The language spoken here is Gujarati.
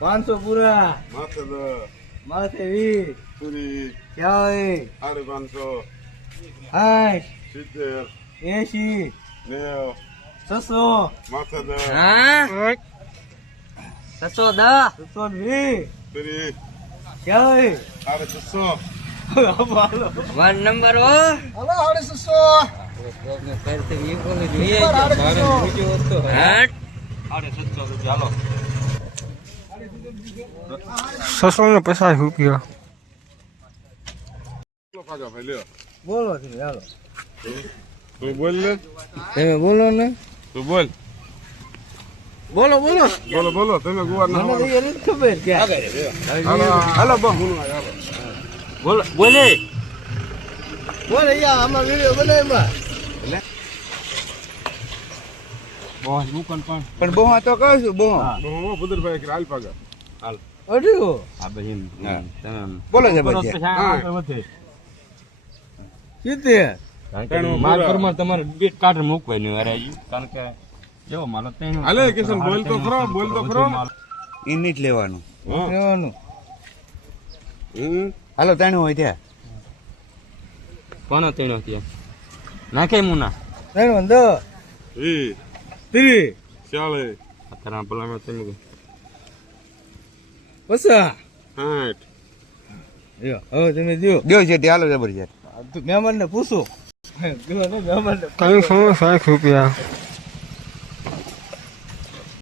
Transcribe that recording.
પાંચસો પૂરા માથે 20 500 80 600 માથે 610 વન નંબર હો હાલો 650 રૂપિયા બોલો તમે હાલો તું બોલ ને તમે બોલો ને તું બોલ બોલો તમે ગુવાર ના મને એ નથી ખબર કે હાલો બોલે યાર આમાં વિડિયો બનાવમાં બોસ મુકન પણ બોહા તો કહું છું બોહા ભુદરભાઈ કે હાલ પાગા હાલ અડ્યો આ બહેન બોલો છે બધે કીતે માર પરમાર તમારે બેટ કાઢ મૂકવાય ને અરે કારણ કે જો માલો તેનો હાલે કિશન બોલ તો ખરો ઈ નીટ લેવાનું હાલો તાણું હોય ત્યાં કોનો તેનો ત્યાં નાખે મુના તાણું દો ત્રી ચાલે અત્યારે પેલા મેં તમે પસા 60 યો હવે તમે દો છે તે હાલો જબરજસ્ત મહેમાન ને પૂછો મહેમાન ને કઈ 60 રૂપિયા